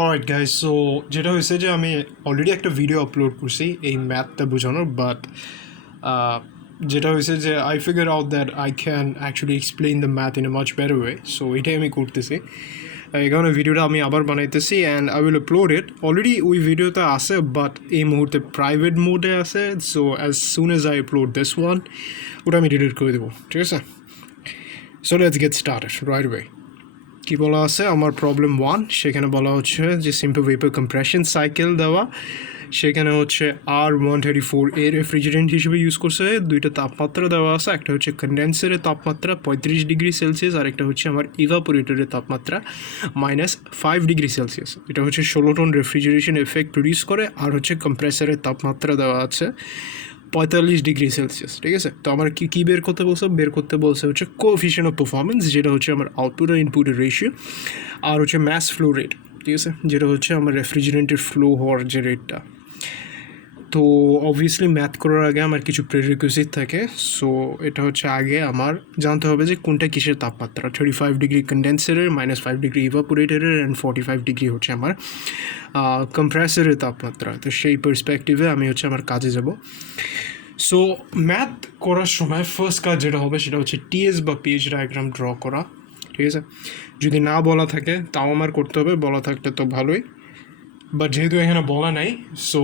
Alright guys, so যেটা হয়েছে যে আমি অলরেডি একটা ভিডিও আপলোড করছি এই ম্যাথটা বোঝানোর, বাট যেটা হয়েছে যে I figure out that I can actually explain the math in a much better way. So এটাই আমি করতেছি। এই কারণে ভিডিওটা আমি আবার বানাইতেছি and I will upload it. Already ওই ভিডিওটা আছে, বাট এই মুহূর্তে প্রাইভেট মোডে আছে। So as soon as I upload this one, ওটা আমি ডিলিট করে দেবো, ঠিক আছে? So let's get started right away. কী বলা আছে আমার প্রবলেম 1, সেখানে বলা হচ্ছে যে সিম্পল ভেপার কম্প্রেশন সাইকেল দেওয়া, সেখানে হচ্ছে R134A রেফ্রিজারেন্ট হিসেবে ইউজ করছে। দুইটা তাপমাত্রা দেওয়া আছে, একটা হচ্ছে কন্ডেন্সারের তাপমাত্রা 35°C, আর একটা হচ্ছে আমার ইভাপোরেটরের তাপমাত্রা -5°C। এটা হচ্ছে 16 টন রেফ্রিজারেশন এফেক্ট প্রডিউস করে। আর হচ্ছে কম্প্রেসারের তাপমাত্রা দেওয়া আছে 45°C, ঠিক আছে? তো আমার কী বের করতে বলছে হচ্ছে কোএফিশিয়েন্ট অফ পারফরমেন্স, যেটা হচ্ছে আমার আউটপুট আর ইনপুটের রেশিও, আর হচ্ছে ম্যাস ফ্লো রেট, ঠিক আছে, যেটা হচ্ছে আমার রেফ্রিজারেন্টের ফ্লো হওয়ার যে রেটটা। তো অবভিয়াসলি ম্যাথ করার আগে আমার কিছু প্রিরিকুইজিট থাকে। সো এটা হচ্ছে আগে আমার জানতে হবে যে কোনটা কিসের তাপমাত্রা। 35° কন্ডেন্সারের, -5° ইভাপোরেটরের, অ্যান্ড 45° হচ্ছে আমার কম্প্রেসরের তাপমাত্রা। তো সেই পার্সপেক্টিভে আমি হচ্ছে আমার কাজে যাব। সো ম্যাথ করার সময় ফার্স্ট কাজ যেটা হবে সেটা হচ্ছে টিএস বা পেজ ডায়াগ্রাম ড্র করা, ঠিক আছে? যদি না বলা থাকে তাও আমার করতে হবে, বলা থাকলে তো ভালোই, বাট যেহেতু এখানে বলা নাই সো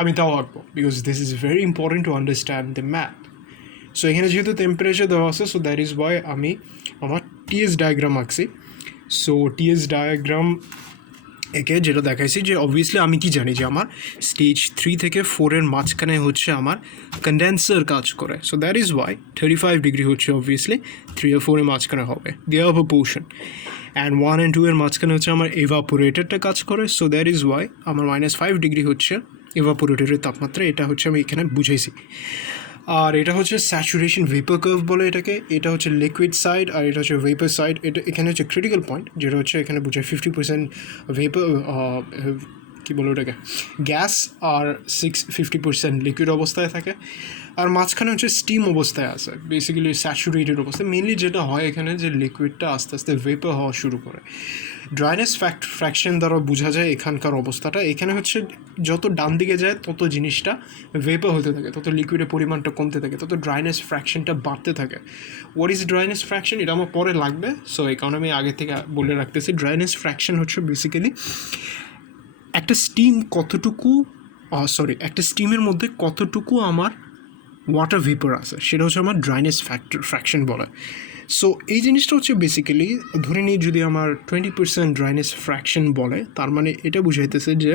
আমি তাও আঁকবো, because this is very important to understand the math. So এখানে যেহেতু টেম্পারেচার দেওয়া আছে, সো দ্যাট ইজ ওয়াই আমি আমার টিএস ডায়াগ্রাম আঁকছি। সো টিএস ডায়াগ্রাম একে যেটা দেখাইছি যে অবভিয়াসলি আমি কি জানি যে আমার স্টেজ 3 থেকে 4-এর মাঝখানে হচ্ছে আমার কন্ডেন্সার কাজ করে। সো দ্যাট ইজ ওয়াই 35° হচ্ছে অবভিয়াসলি 3 আর 4-এর মাঝখানে হবে, দেওয়া হবে পোর্শন। অ্যান্ড 1 and 2-এর মাঝখানে হচ্ছে আমার এভাপোরেটরটা কাজ করে। সো দ্যাট ইজ ওয়াই আমার -5° হচ্ছে এভাপোরেটরের তাপমাত্রা। এটা হচ্ছে আমি এখানে বুঝাইছি। আর এটা হচ্ছে স্যাচুরেশন ভেপার কার্ভ বলে এটাকে। এটা হচ্ছে লিকুইড সাইড আর এটা হচ্ছে ভেপার সাইড। এটা এখানে হচ্ছে ক্রিটিক্যাল পয়েন্ট, যেটা হচ্ছে এখানে বুঝে 50% ভেপার, কী বলো ওটাকে, গ্যাস, আর 50% লিকুইড অবস্থায় থাকে। আর মাঝখানে হচ্ছে স্টিম অবস্থায় আছে, বেসিক্যালি স্যাচুরেটেড অবস্থায়। মেনলি যেটা হয় এখানে যে লিকুইডটা আস্তে আস্তে ভেপার হওয়া শুরু করে। ড্রাইনেস ফ্র্যাকশন দ্বারা বোঝা যায় এখানকার অবস্থাটা। এখানে হচ্ছে যত ডান দিকে যায় তত জিনিসটা ভেপার হতে থাকে, তত লিকুইডের পরিমাণটা কমতে থাকে, তত ড্রাইনেস ফ্র্যাকশনটা বাড়তে থাকে। হোয়াট ইজ ড্রাইনেস ফ্র্যাকশন, এটা আমার পরে লাগবে। সো এই কারণে আমি আগে থেকে বলে রাখতেছি, ড্রাইনেস ফ্র্যাকশন হচ্ছে বেসিক্যালি একটা স্টিম কতটুকু, একটা স্টিমের মধ্যে কতটুকু আমার ওয়াটার ভেপার আছে, সেটা হচ্ছে আমার ড্রাইনেস ফ্র্যাকশন বলে। সো এই জিনিসটা হচ্ছে বেসিক্যালি ধরে নিই যদি আমার 20% ড্রাইনেস ফ্র্যাকশন বলে, তার মানে এটা বুঝাইতেছে যে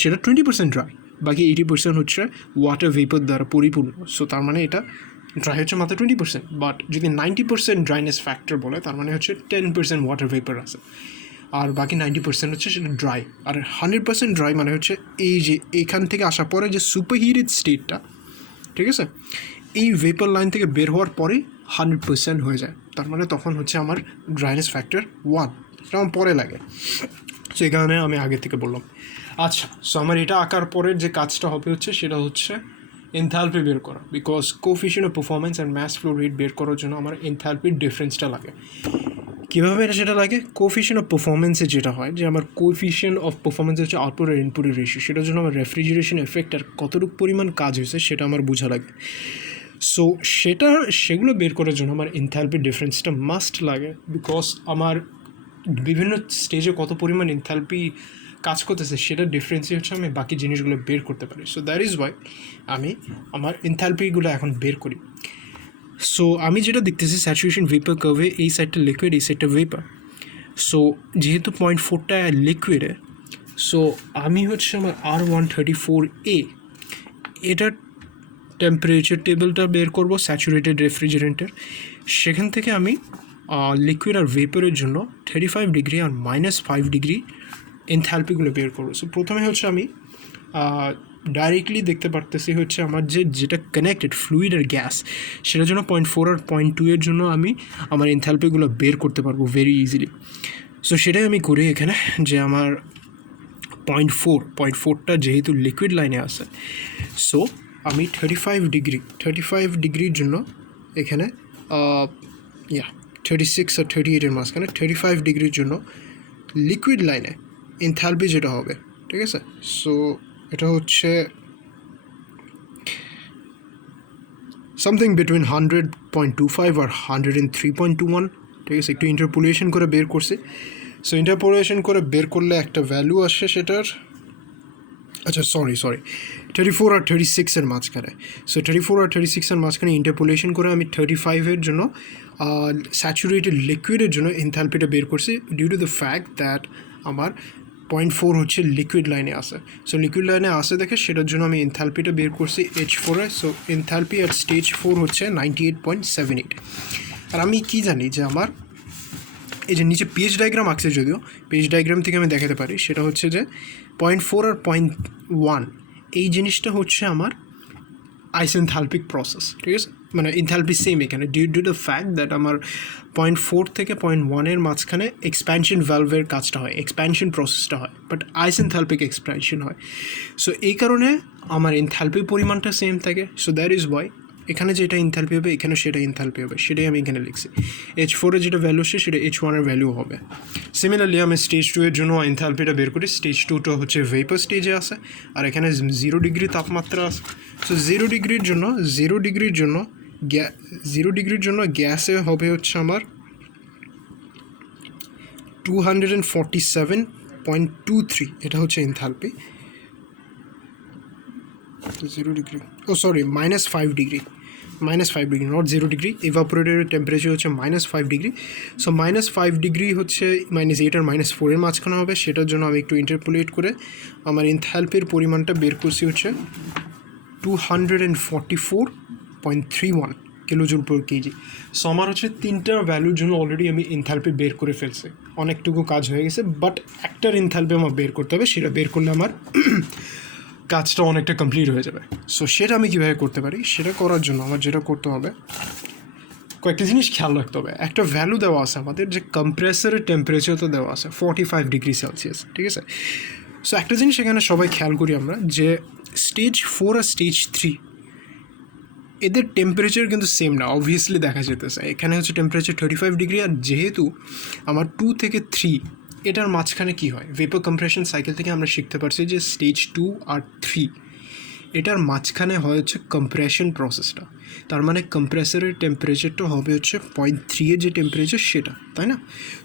সেটা 20% ড্রাই, বাকি 80% হচ্ছে ওয়াটার ভেপার দ্বারা পরিপূর্ণ। সো তার মানে এটা ড্রাই হচ্ছে মাত্র 20%। বাট যদি 90% ড্রাইনেস ফ্যাক্টর বলে, তার মানে হচ্ছে 10% ওয়াটার ভেপার আছে, আর বাকি 90% হচ্ছে সেটা ড্রাই। আর 100% ড্রাই মানে হচ্ছে এই যে এখান থেকে আসার পরে যে সুপার হিটেড স্টেটটা, ঠিক আছে, এই ভেপার লাইন থেকে বের হওয়ার পরেই 100% হয়ে যায়। তার মানে তখন হচ্ছে আমার ড্রাইনেস ফ্যাক্টর 1, এটা আমার পরে লাগে। সো এই কারণে আমি আগে থেকে বললাম। আচ্ছা, সো আমার এটা আঁকার পরের যে কাজটা হবে হচ্ছে সেটা হচ্ছে এনথালপি বের করা, because coefficient of performance and mass flow rate বের করার জন্য আমার এনথালপির ডিফারেন্সটা লাগে। কীভাবে এটা সেটা লাগে, কোএফিশিয়েন্ট অফ পারফরমেন্সে যেটা হয় যে আমার কোএফিশিয়েন্ট অফ পারফরমেন্স হচ্ছে আউটপুট আর ইনপুটের রেশিও, সেটার জন্য আমার রেফ্রিজারেশন এফেক্ট আর কতটুকু পরিমাণ কাজ হয়েছে সেটা আমার বোঝা লাগে। সো সেগুলো বের করার জন্য আমার এনথালপি ডিফারেন্সটা মাস্ট লাগে, বিকজ আমার বিভিন্ন স্টেজে কত পরিমাণ এনথালপি কাজ করতেছে সেটা ডিফারেন্সই হচ্ছে আমি বাকি জিনিসগুলো বের করতে পারি। সো দ্যাট ইজ ওয়াই আমি আমার এনথালপিগুলো এখন বের করি। সো আমি যেটা দেখতেছি স্যাচুরেশন ভেপার কার্ভে এই সাইডটা লিকুইড, এই সাইডটা ভেপার। সো যেহেতু 0.4টা লিকুইডে, সো আমি হচ্ছে আমার R134A এটার টেম্পারেচার টেবিলটা বের করব স্যাচুরেটেড রেফ্রিজারেন্টের। সেখান থেকে আমি লিকুইড আর ভেপারের জন্য 35° আর -5° এনথ্যালপিগুলো বের করবো। সো প্রথমে হচ্ছে আমি ডাইরেক্টলি দেখতে পারতেছি হচ্ছে আমার যেটা কানেক্টেড ফ্লুইড আর গ্যাস, সেটার জন্য 0.4 আর 0.2 এর জন্য আমি আমার এনথ্যালপিগুলো বের করতে পারবো ভেরি ইজিলি। সো সেটাই আমি করি এখানে, যে আমার 0.4টা যেহেতু লিকুইড লাইনে আছে, সো আমি 35°র জন্য এখানে 36 আর 38-এর মাঝখানে 35°র জন্য লিকুইড লাইনে এনথালপি যেটা হবে, ঠিক আছে? সো এটা হচ্ছে সামথিং বিটুইন 100.25 আর 103.21, ঠিক আছে? একটু ইন্টারপোলেশন করে বের করছি। সো ইন্টারপোলেশন করে বের করলে একটা ভ্যালু আসে সেটার, আচ্ছা সরি 34 আর 36-এর মাঝখানে। সো 34 আর 36-এর মাঝখানে ইন্টারপোলেশন করে আমি 35-এর জন্য স্যাচুরেটেড লিকুইডের জন্য এনথালপিটা বের করছি, due to the fact that আমার 0.4 হচ্ছে লিকুইড লাইনে আসে। সো লিকুইড লাইনে আসে দেখে সেটার জন্য আমি এনথালপিটা বের করছি H4-এ। সো এনথালপি অ্যাট স্টেজ 4 হচ্ছে 98.78। আর আমি কি জানি যে আমার এই যে নিচে পিএইচ ডায়াগ্রাম আঁকছে, যদিও পিএইচ ডায়াগ্রাম থেকে আমি দেখাতে পারি, সেটা হচ্ছে যে 0.4 আর 0.1 এই জিনিসটা হচ্ছে আমার আইসেনথালপিক প্রসেস, ঠিক আছে? মানে এনথালপি সেম এখানে, due to the fact that আমার 0.4 থেকে 0.1-এর মাঝখানে এক্সপ্যানশন ভ্যালভের কাজটা হয়, এক্সপ্যানশন প্রসেসটা হয়, বাট আইসেনথালপিক এক্সপ্যানশন হয়। সো এই কারণে আমার এনথালপির পরিমাণটা সেম থাকে। সো দ্যাট ইজ ওয়াই এখানে যেটা এনথালপি হবে এখানে সেটা এনথালপি হবে, সেটাই আমি এখানে লিখছি। H4-এর যেটা ভ্যালু আসে সেটা H1-এর ভ্যালু হবে। সিমিলারলি আমি স্টেজ 2-এর জন্য এনথালপিটা বের করি। স্টেজ 2টা হচ্ছে ভেপার স্টেজে আসে, আর এখানে 0 ডিগ্রি তাপমাত্রা আছে। সো 0 ডিগ্রির জন্য গ্যাসে হবে হচ্ছে আমার 247.23, এটা হচ্ছে enthalpy. 0 degree, oh sorry -5 degree, not 0 degree. ইভাপোরেটরের টেম্পারেচার হচ্ছে -5 ডিগ্রি। সো -5 ডিগ্রি হচ্ছে -8 আর -4-এর মাঝখানে হবে। সেটার জন্য আমি একটু ইন্টারপোলেট করে আমার এনথালপির পরিমাণটা বের করছি হচ্ছে 244.31 কিলোজুল পার কেজি। সো আমার হচ্ছে 3টার ভ্যালুর জন্য অলরেডি আমি এনথালপি বের করে ফেলছি, অনেকটুকু কাজ হয়ে গেছে। বাট একটার এনথালপি আমার বের করতে হবে, সেটা বের করলে আমার কাজটা অনেকটা কমপ্লিট হয়ে যাবে। সো সেটা আমি কীভাবে করতে পারি, সেটা করার জন্য আমার যেটা করতে হবে, কয়েকটা জিনিস খেয়াল রাখতে হবে। একটা ভ্যালু দেওয়া আছে আমাদের, যে কম্প্রেসারের টেম্পারেচার তো দেওয়া আছে 45 ডিগ্রি সেলসিয়াস, ঠিক আছে? সো একটা জিনিস এখানে সবাই খেয়াল করি আমরা, যে স্টেজ 4 আর স্টেজ 3 এদের টেম্পারেচার কিন্তু সেম না, অবভিয়াসলি দেখা যেতেছে। এখানে হচ্ছে টেম্পারেচার 35 ডিগ্রি, আর যেহেতু আমার 2 থেকে 3 এটার মাঝখানে কী হয়, ভেপার কম্প্রেশন সাইকেল থেকে আমরা শিখতে পারছি যে স্টেজ 2 আর 3 এটার মাঝখানে হয় হচ্ছে কম্প্রেশন প্রসেসটা। তার মানে কম্প্রেসারের টেম্পারেচারটা হবে হচ্ছে 0.3-এর যে টেম্পারেচার সেটা, তাই না?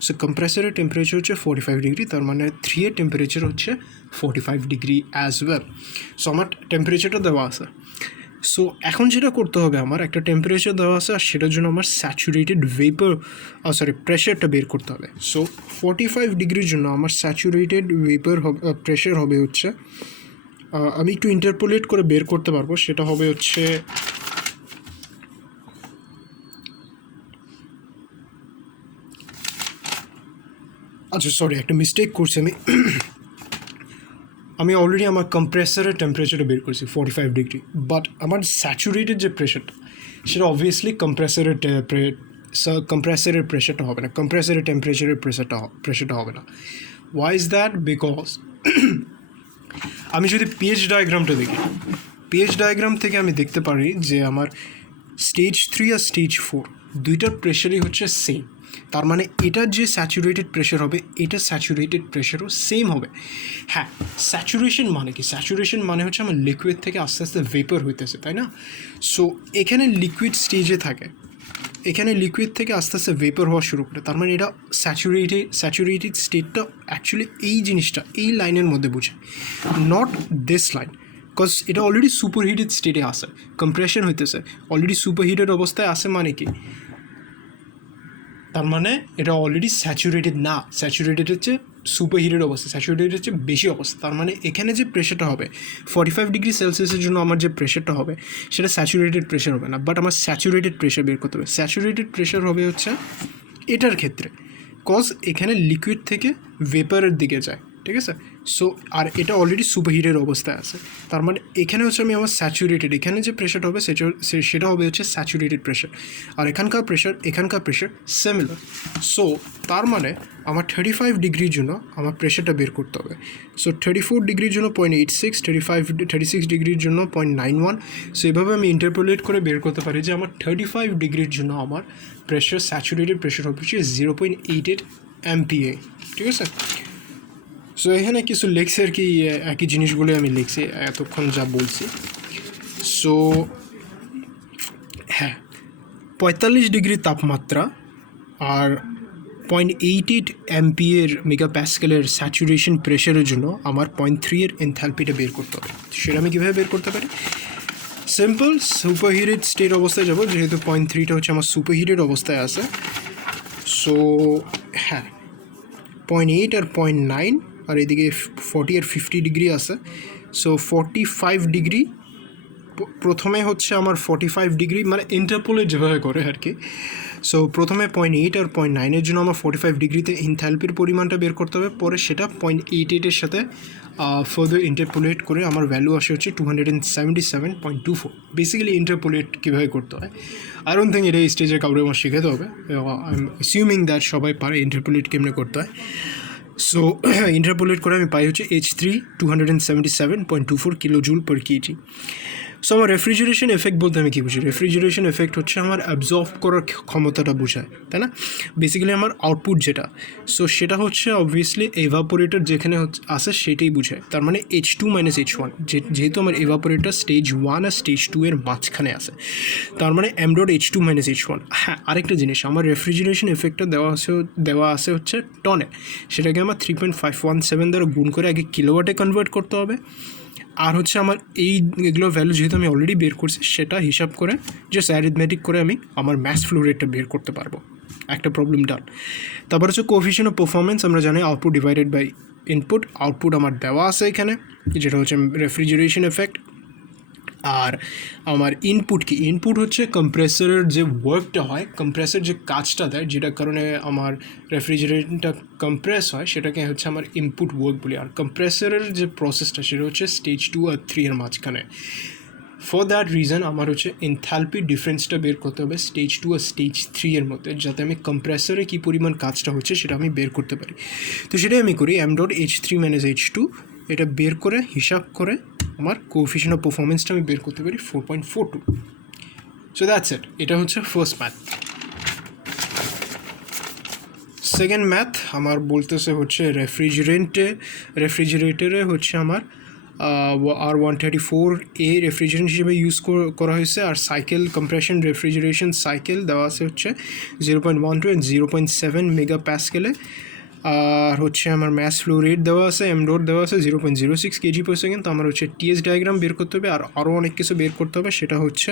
সো কম্প্রেসারের টেম্পারেচার হচ্ছে 45 ডিগ্রি, তার মানে 3-এর টেম্পারেচার হচ্ছে 45 ডিগ্রি অ্যাজ ওয়েল। সো আমার টেম্পারেচারটা দেওয়া আছে। সো এখন যেটা করতে হবে, আমার একটা টেম্পারেচার দেওয়া আছে, আর সেটার জন্য আমার স্যাচুরেটেড প্রেশারটা বের করতে হবে। সো 45 ডিগ্রির জন্য আমার স্যাচুরেটেড ভেপার প্রেশার হবে হচ্ছে, আমি একটু ইন্টারপোলেট করে বের করতে পারবো, সেটা হবে হচ্ছে আচ্ছা সরি একটা মিস্টেক করছি আমি অলরেডি আমার কম্প্রেসারের টেম্পারেচারটা বের করছি 45 ডিগ্রি, বাট আমার স্যাচুরেটেড যে প্রেশারটা সেটা অবভিয়াসলি কম্প্রেসারের প্রেশারটা হবে না, কম্প্রেসারের টেম্পারেচারের প্রেশারটা হবে না। Y is that? বিকজ আমি যদি পিএইচ ডায়াগ্রামটা দেখি, পিএইচ ডায়াগ্রাম থেকে আমি দেখতে পারি যে আমার স্টেজ 3 আর স্টেজ 4 দুইটার প্রেশারই হচ্ছে সেম। তার মানে এটার যে স্যাচুরেটেড প্রেশার হবে, এটা স্যাচুরেটেড প্রেশারও সেম হবে। হ্যাঁ, স্যাচুরেশন মানে কি? স্যাচুরেশন মানে হচ্ছে আমার লিকুইড থেকে আস্তে আস্তে ভেপার হইতেছে, তাই না? সো এখানে লিকুইড স্টেজে থাকে, এখানে লিকুইড থেকে আস্তে আস্তে ভেপার হওয়া শুরু করে, তার মানে এটা স্যাচুরেটেড স্টেটটা অ্যাকচুয়ালি এই জিনিসটা এই লাইনের মধ্যে বোঝায়, নট দিস লাইন। বিকজ এটা অলরেডি সুপারহিটেড স্টেটে আসে, কম্প্রেশন হইতেছে, অলরেডি সুপারহিটেড অবস্থায় আসে, মানে কি? তার মানে এটা অলরেডি স্যাচুরেটেড না, স্যাচুরেটেড হচ্ছে সুপারহিটেড অবস্থা, স্যাচুরেটেড হচ্ছে বেশি অবস্থা। তার মানে এখানে যে প্রেশারটা হবে 45 ডিগ্রি সেলসিয়াসের জন্য আমার যে প্রেশারটা হবে সেটা স্যাচুরেটেড প্রেশার হবে না, বাট আমার স্যাচুরেটেড প্রেশার বের করতে হবে। স্যাচুরেটেড প্রেশার হবে হচ্ছে এটার ক্ষেত্রে, কজ এখানে লিকুইড থেকে ভেপারের দিকে যায়, ঠিক আছে? সো আর এটা অলরেডি সুপারহিটেড অবস্থায় আছে, তার মানে এখানে হচ্ছে আমি আমার স্যাচুরেটেড, এখানে যে প্রেশারটা হবে সেটা হবে হচ্ছে স্যাচুরেটেড প্রেশার, আর এখানকার প্রেশার সিমিলার। সো তার মানে আমার 35 ডিগ্রির জন্য আমার প্রেশারটা বের করতে হবে। সো 34 ডিগ্রির জন্য 0.86, 36 ডিগ্রির জন্য 0.91। সো এভাবে আমি ইন্টারপোলেট করে বের করতে পারি যে আমার 35 ডিগ্রির জন্য আমার প্রেশার, স্যাচুরেটেড প্রেশার হবে হচ্ছে 0.88 MPa, ঠিক আছে? সো এখানে কিছু লিখছি আর কি, একই জিনিসগুলো আমি লিখছি এতক্ষণ যা বলছি। সো হ্যাঁ, 45 ডিগ্রি তাপমাত্রা আর 0.88 অ্যাম্পিয়ার মেগাপ্যাসকেলের স্যাচুরেশন প্রেশারের জন্য আমার 0.3 এর এনথালপিটা বের করতে হবে। সেটা আমি কীভাবে বের করতে পারি? সিম্পল, সুপারহিটেড স্টেট অবস্থায় যাব, যেহেতু 0.3টা হচ্ছে আমার সুপারহিটেড অবস্থায় আছে। সো হ্যাঁ, 0.8 আর 0.9 আর এদিকে 40 আর 50 ডিগ্রি আছে। সো 45 ডিগ্রি প্রথমে হচ্ছে আমার 45 ডিগ্রি, মানে ইন্টারপোলেট যেভাবে করে আর কি। সো প্রথমে 0.8 আর 0.9-এর জন্য আমার 45 ডিগ্রিতে এনথালপির পরিমাণটা বের করতে হবে, পরে সেটা 0.88-এর সাথে ফার্দার ইন্টারপোলেট করে আমার ভ্যালু আসে হচ্ছে 277.24। বেসিক্যালি ইন্টারপোলেট কীভাবে করতে হয় আই ডোন্ট থিঙ্ক এটা এই স্টেজে কাউরে আমার শেখাতে হবে। আই এম অ্যাসিউমিং দ্যাট সবাই পারে ইন্টারপোলেট কেমনে করতে হয়। সো ইন্টারপোলেট করে আমি পাই হচ্ছে H3 277.24 কিলোজুল পার কেজি। সো আমার রেফ্রিজারেশন এফেক্ট বলতে আমি কী বুঝি? রেফ্রিজারেশন এফেক্ট হচ্ছে আমার অ্যাবজর্ব করার ক্ষমতাটা বোঝায়, তাই না? বেসিক্যালি আমার আউটপুট যেটা, সো সেটা হচ্ছে অবভিয়াসলি এভাপোরেটর যেখানে আসে সেটাই বোঝায়। তার মানে H2 - H1, যেহেতু আমার এভাপোরেটর স্টেজ 1 আর স্টেজ 2 এর মাঝখানে আসে, তার মানে m.H2 - H1। হ্যাঁ, আরেকটা জিনিস, আমার রেফ্রিজারেশন এফেক্টটা দেওয়া আছে হচ্ছে টনে। সেটাকে আমার 3.517 দ্বারা গুণ করে আগে কিলোওয়াটে কনভার্ট করতে হবে। আর হচ্ছে আমার এগুলো ভ্যালু যেহেতু আমি অলরেডি বের করছি, সেটা হিসাব করে জাস্ট অ্যারিথমেটিক করে আমি আমার ম্যাস ফ্লো রেটটা বের করতে পারবো। একটা প্রবলেম ডান। তারপর হচ্ছে কোএফিশিয়েন্ট অফ পারফরমেন্স, আমরা জানি output divided by input. Output আমার দেওয়া আছে এখানে, যেটা হচ্ছে রেফ্রিজারেশন এফেক্ট। আর আমার ইনপুট কি? ইনপুট হচ্ছে কম্প্রেসরের যে ওয়ার্কটা হয়, কম্প্রেসর যে কাজটা দেয়, যেটার কারণে আমার রেফ্রিজারেটরটা কম্প্রেস হয়, সেটাকে হচ্ছে আমার ইনপুট ওয়ার্ক বলি। আর কম্প্রেসরের যে প্রসেসটা সেটা হচ্ছে স্টেজ 2 আর 3 এর মাঝখানে। ফর দ্যাট রিজন আমার হচ্ছে এনথালপি ডিফারেন্সটা বের করতে হবে স্টেজ 2 আর স্টেজ 3 এর মধ্যে, যাতে আমি কম্প্রেসরে কী পরিমাণ কাজটা হচ্ছে সেটা আমি বের করতে পারি। তো সেটাই আমি করি, m.H3 - H2 এটা বের করে হিসাব করে আমার কোএফিশিয়েন্ট অফ পারফরমেন্সটা আমি বের করতে পারি 4.42। So that's it. এটা হচ্ছে ফার্স্ট ম্যাথ। সেকেন্ড ম্যাথ আমার বলতেছে হচ্ছে রেফ্রিজারেটরে হচ্ছে আমার R134A রেফ্রিজারেন্ট হিসেবে ইউজ করা হয়েছে। আর সাইকেল কম্প্রেশন রেফ্রিজারেশন সাইকেল দেওয়া আছে হচ্ছে 0.12 and 0.7 মেগাপ্যাসকেলে। আর হচ্ছে আমার ম্যাস ফ্লো রেট দেওয়া আছে, m.H দেওয়া আছে 0.06 kg/s। তো আমার হচ্ছে TS ডায়াগ্রাম বের করতে হবে, আর আরও অনেক কিছু বের করতে হবে। সেটা হচ্ছে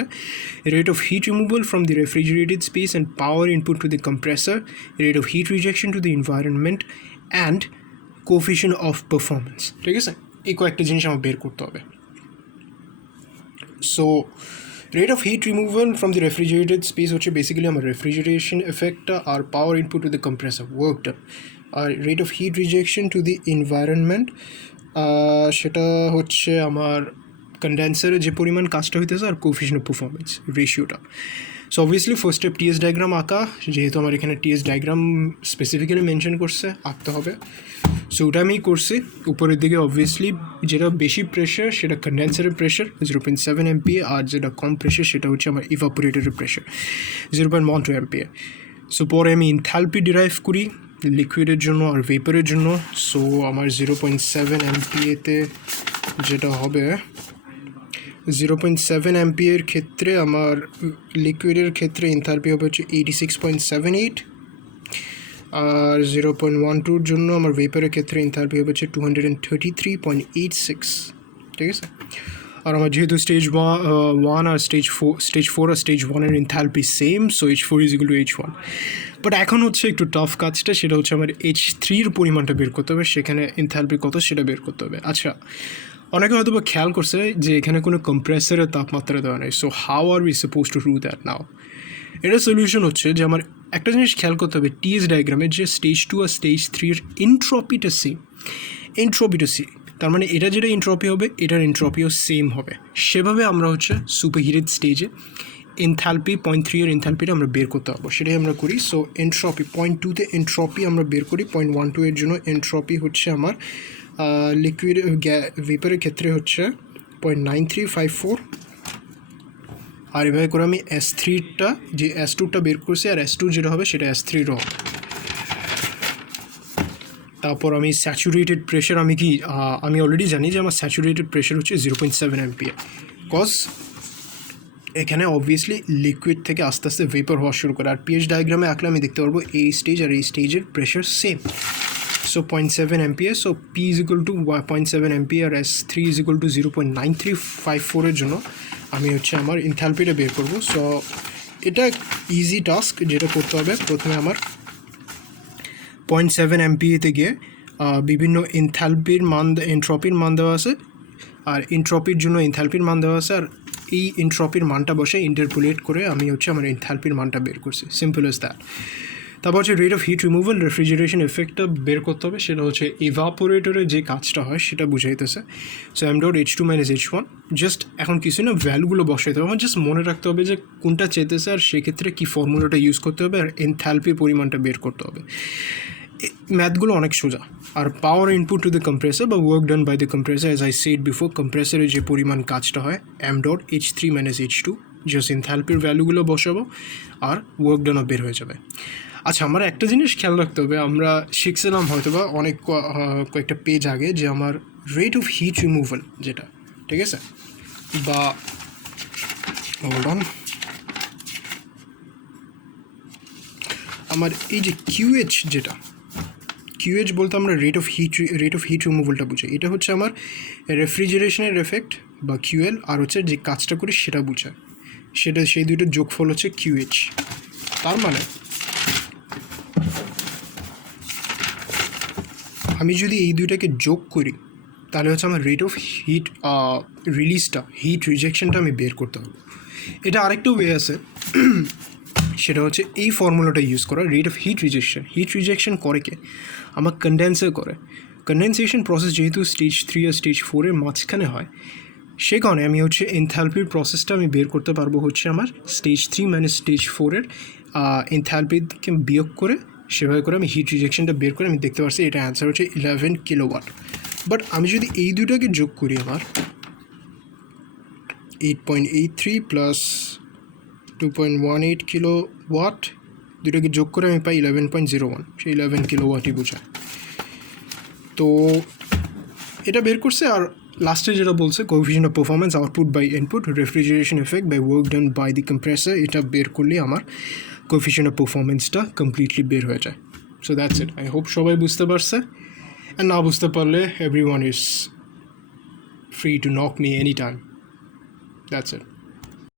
rate of heat removal from the refrigerated space and power input to the compressor, rate of heat rejection to the environment and coefficient of performance. ঠিক আছে, এই কয়েকটা জিনিস আমার বের করতে হবে। So rate of heat removal from the refrigerated space হচ্ছে বেসিক্যালি আমার রেফ্রিজারেশন এফেক্টটা, আর power input to the compressor ওয়ার্কটা। আর rate of heat rejection to the environment সেটা হচ্ছে আমার কন্ডেন্সারে যে পরিমাণ কাজটা হইতেছে, আর কোএফিশিয়েন্ট অফ পারফরমেন্স রেশিওটা। So obviously first step TS diagram আঁকা, যেহেতু আমার এখানে TS ডায়াগ্রাম স্পেসিফিক্যালি মেনশন করছে আঁকতে হবে। সো ওটা আমি করছি। উপরের দিকে অবভিয়াসলি যেটা বেশি প্রেশার সেটা কন্ডেন্সারের প্রেশার 0.7 MPa, আর যেটা কম প্রেশার সেটা হচ্ছে আমার ইভাপোরেটরের প্রেশার 0.12 MPa। সো পরে আমি এনথালপি ডিরাইভ করি লিকুইডের জন্য আর ভেপারের জন্য। সো আমার 0.7 MPa-তে যেটা হবে 0.7 MPa-এর ক্ষেত্রে আমার লিকুইডের ক্ষেত্রে এনথালপি হবে হচ্ছে 86.78, আর 0.12-র জন্য আমার ভেপারের ক্ষেত্রে এনথালপি হবে হচ্ছে 233.86। ঠিক আছে, আর আমার যেহেতু স্টেজ 1 আর স্টেজ 4 আর স্টেজ 1-এর enthalpy same, so H4 = H1। But এখন হচ্ছে একটু টাফ কাজটা, সেটা হচ্ছে আমার H3-র পরিমাণটা বের করতে হবে, সেখানে এনথালপি কত সেটা বের করতে হবে। আচ্ছা, অনেকে হয়তো বা খেয়াল করছে যে এখানে কোনো কম্প্রেসরের তাপমাত্রা দেওয়া নেই। So how are we suppose to do that নাও? এটার সলিউশন হচ্ছে যে আমার একটা জিনিস খেয়াল করতে হবে, TS ডায়াগ্রামের যে স্টেজ 2 আর স্টেজ 3-এর এনট্রপিটা সেম। তার মানে এটা যেটা এনট্রপি হবে এটার এনট্রপিও সেম হবে। সেভাবে আমরা হচ্ছে সুপারহিটেড স্টেজে এনথালপি 0.3-এর এনথালপিটা আমরা বের করতে পারবো, সেটাই আমরা করি। সো এনট্রপি 0.2-তে এনট্রপি আমরা বের করি, 0.12-এর জন্য এনট্রপি হচ্ছে আমার লিকুইড ভেপারের ক্ষেত্রে হচ্ছে 0.9354। আর এভাবে করে আমি S3-টা যে S2-টা বের করছি, আর S2 যেটা হবে সেটা S3-র হবে। তারপর আমি স্যাচুরেটেড প্রেশার আমি অলরেডি জানি যে আমার স্যাচুরেটেড প্রেশার হচ্ছে 0.7 অ্যাম্পিয়ার, কজ এখানে অবভিয়াসলি লিকুইড থেকে আস্তে আস্তে ভেপার হওয়া শুরু করে। আর পিএইচ ডায়াগ্রামে আঁকলে আমি দেখতে পারবো এই স্টেজ আর এই স্টেজের pressure same. So 0.7 ampere, so P is equal to 0.7 ampere, S3 is equal to 0.9354 জন্য আমি হচ্ছে আমার এনথালপিটা বের করবো। সো এটা ইজি টাস্ক, যেটা করতে হবে প্রথমে আমার 0.7 অ্যাম্পিয়াতে গিয়ে বিভিন্ন এনথালপির মান, এন্ট্রপির মান দেওয়া আছে, আর এন্ট্রপির জন্য এনথালপির মান দেওয়া আছে, আর এই এন্ট্রপির মানটা বসে ইন্টারপোলেট করে আমি হচ্ছে আমার এনথালপির মানটা বের করছি। Simple as that. তারপর হচ্ছে rate of heat removal refrigeration এফেক্টটা বের করতে হবে, সেটা হচ্ছে ইভাপোরেটরে যে কাজটা হয় সেটা বুঝাইতেছে। সো M.H2 - H1, জাস্ট এখন কিছু না ভ্যালুগুলো বসাইতে হবে, আমার জাস্ট মনে রাখতে হবে যে কোনটা চেতেছে আর সেক্ষেত্রে কী ফর্মুলাটা ইউজ করতে হবে, আর এনথালপির পরিমাণটা বের করতে হবে। ম্যাথগুলো অনেক সোজা। আর power input to the compressor বা work done by the compressor, as I said before, কম্প্রেসারে যে পরিমাণ কাজটা হয় M.H3 - H2, জাস্ট এনথালপির ভ্যালুগুলো বসাবো আর ওয়ার্ক ডানও বের হয়ে যাবে। আচ্ছা, আমার একটা জিনিস খেয়াল রাখতে হবে, আমরা শিখছিলাম হয়তো বা অনেক কয়েকটা পেজ আগে যে আমার রেট অফ হিট রিমুভাল যেটা, ঠিক আছে, বা হোল্ড অন, আমার এই যে QH যেটা, QH বলতে আমরা রেট অফ হিট রিমুভালটা বুঝাই। এটা হচ্ছে আমার রেফ্রিজারেশনের এফেক্ট বা QL, আর হচ্ছে যে কাজটা করি সেটা বুঝায়, সেটা সেই দুটোর যোগফল হচ্ছে QH। তার মানে আমি যদি এই দুইটাকে যোগ করি তাহলে হচ্ছে আমার রেট অফ হিট রিলিজটা, হিট রিজেকশনটা আমি বের করতে হবে। এটা আরেকটা ওয়ে আছে, সেটা হচ্ছে এই ফর্মুলাটা ইউজ করা, rate of heat rejection. Heat rejection করে কে? আমার কন্ডেন্সার করে। কন্ডেনসেশন প্রসেস যেহেতু স্টেজ 3 আর স্টেজ 4-এর মাঝখানে হয়, সে কারণে আমি হচ্ছে এনথালপির প্রসেসটা আমি বের করতে পারবো হচ্ছে আমার স্টেজ 3 মানে স্টেজ 4-এর এনথালপিকে বিয়োগ করে, সেভাবে করে আমি হিট রিজেকশনটা বের করে আমি দেখতে পাচ্ছি এটা অ্যান্সার হচ্ছে 11 কিলোওয়াট। বাট আমি যদি এই দুটাকে যোগ করি, আমার 8.83 প্লাস 2.18 কিলোওয়াট, দুটাকে যোগ করে আমি পাই 11.01, সেই 11 কিলোওয়াটই বোঝায়। তো এটা বের করছে। আর লাস্টে যেটা বলছে coefficient of performance output by input refrigeration effect by work done by the compressor, এটা বের করলে আমার কোএফিশিয়েন্ট অফ পারফরমেন্সটা কমপ্লিটলি বের হয়ে যায়। So that's it. I hope সবাই বুঝতে পারছে, অ্যান্ড না বুঝতে পারলে everyone is free to knock me any time. That's it.